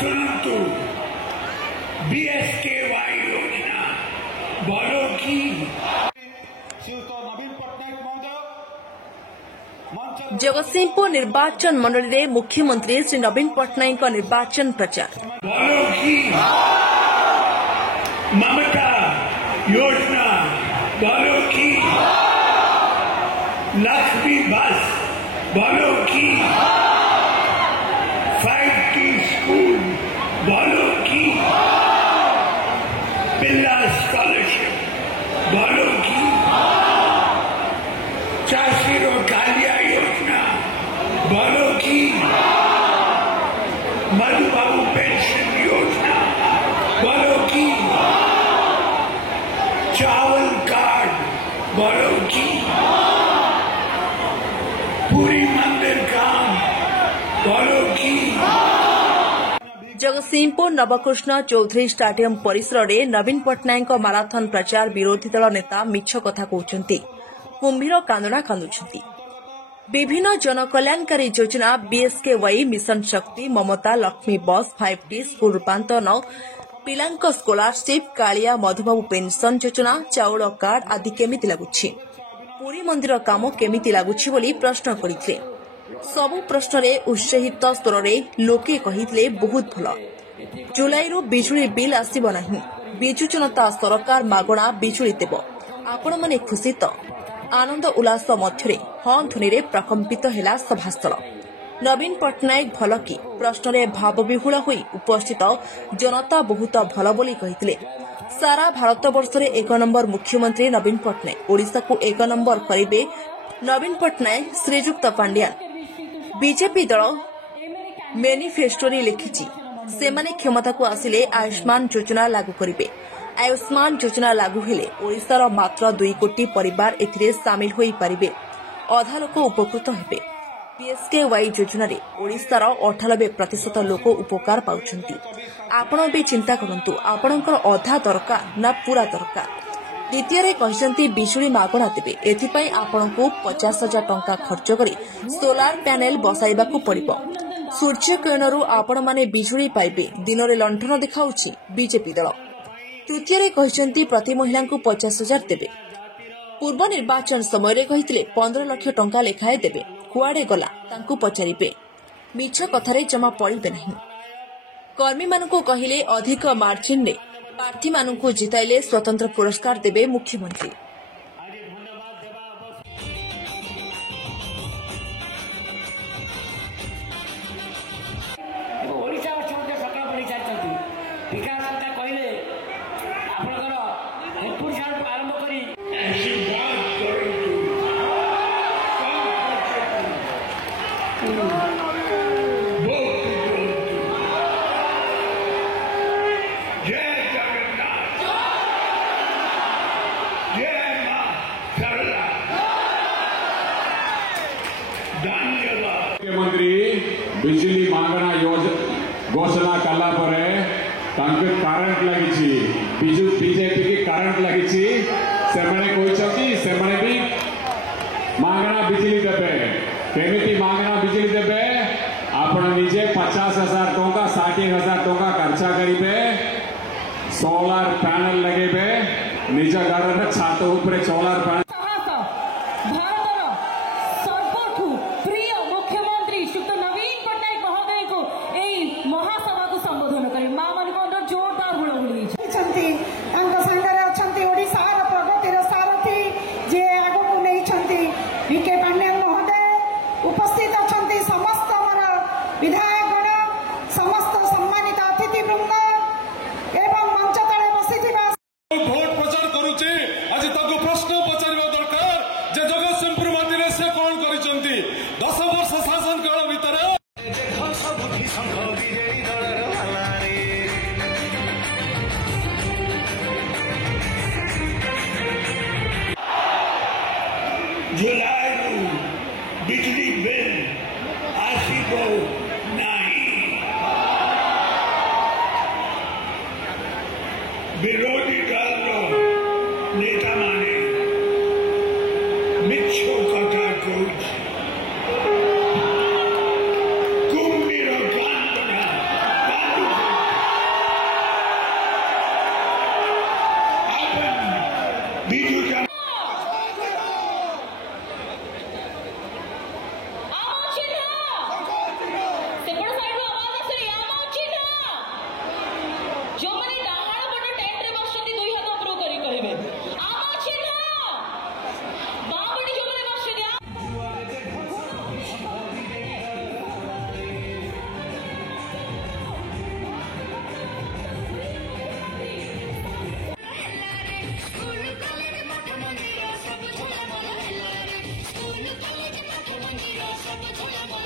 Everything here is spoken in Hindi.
शुणन्तु बीएसकेवाई योजना बड़ों की जगतसिंहपुर निर्वाचन मंडली में मुख्यमंत्री श्री नवीन पट्टनायक निर्वाचन प्रचार बड़ों की ममता योजना बड़ों की लक्ष्मी बस बड़ों की 5T स्कूल बड़ों की बिरला स्कॉलरशिप बड़ों की चाची रोटालिया योजना बड़ों की मधुबाबू पेंशन योजना बड़ों की चावल कार्ड बड़ों की पूरी मंदिर काम बड़ों की जगतसिंहपुर नवकृष्ण चौधरी स्टाडियम परिसर में नवीन पट्टनायक माराथन प्रचार विरोधी दल नेता मिछ कथा कहते कुंभीर कांदना कांदुछंती विभिन्न जनकल्याणकारी योजना बीएसकेवाई मिशन शक्ति ममता लक्ष्मी बस 5T स्कूल रूपांतरण पिलांक स्कॉलरशिप कालिया मधुबाबू पेंशन योजना चाउल कार्ड आदि केमिति लागुछि पुरी मंदिर काम केमिति लागुछि बोली प्रश्न करथिले सबु प्रश्न रे उत्साहित स्तर रे लोके कहितले बहुत भल जुलाई बिजुली बिल आसीब नाही बिजु जनता सरकार मागणा बिजुली देव आपण माने खुशी तो आनंद उल्लास मध्य हं ध्वनि प्रकम्पित है सभास्थल नवीन पट्टनायक भल कि प्रश्न में भावविहुल हो उपस्थित जनता बहुत भल बोली कहितले सारा भारतवर्ष में 1 नंबर मुख्यमंत्री नवीन पट्टनायक ओडिशा को 1 नंबर करेंगे नवीन पट्टनायक श्रीजुक्त पांड्यान बीजेपी दल मैनिफेस्टो लिखिछि सेमाने क्षमता को आसिले आयुष्मान योजना लागू करेंगे आयुष्मान योजना लागू हेले ओडिशार मात्र 2 कोटी परिवार एथिरे सामिल होई परिबे अधा लोक उपकृत हेबे बीएसकेवाई योजना रे ओडिशार 98% लोक उपकार पाउछंती आपण भी चिंता करंतु आपणकर अधा दरकार ना पूरा दरकार द्वितीय रे कहचंती बिजुली मागणा देबे एथिपई आपणको 50,000 टंका खर्च करी सोलार पैनल बसाइबाकू पड़िबो सूर्य किरणरू आपण माने बिजुली पाइबे दिन रे लंठन देखाउछि बीजेपी दल तृतीय कहते प्रति महिला को 50,000 देवे पूर्व निर्वाचन समय कहते 15 लाख टंका लेखाए देवे कुआड़े गला तांकु पचारिबे मिछ कथारे जमा पड़िबे नहीं कर्मी मानकु कहिले अधिक मार्जिन रे प्रार्थी मानकु जिताइले स्वतंत्र पुरस्कार देवे मुख्यमंत्री मुख्यमंत्री बिजली मागणा घोषणा कला करंट लगी बीजेपी की करंट लगी से भी मागणा बिजली देवे केमिति मागणा बिजली देवे आपण निजे 50,000 टंका 60,000 टंका खर्चा करेंगे सोलार पैनल लगे निज घर छात उपरे सोलार पैनल उपस्थित अच्छा समस्त विधायक समस्त सम्मानित अतिथि वृंद एवं मंच तले बसी भोट प्रचार करुचे आज ताको प्रश्न पचारिबा दरकार जे जगतसिंहपुर माटी से कौन करिसंती 10 वर्ष शासन काल भितर सब झोला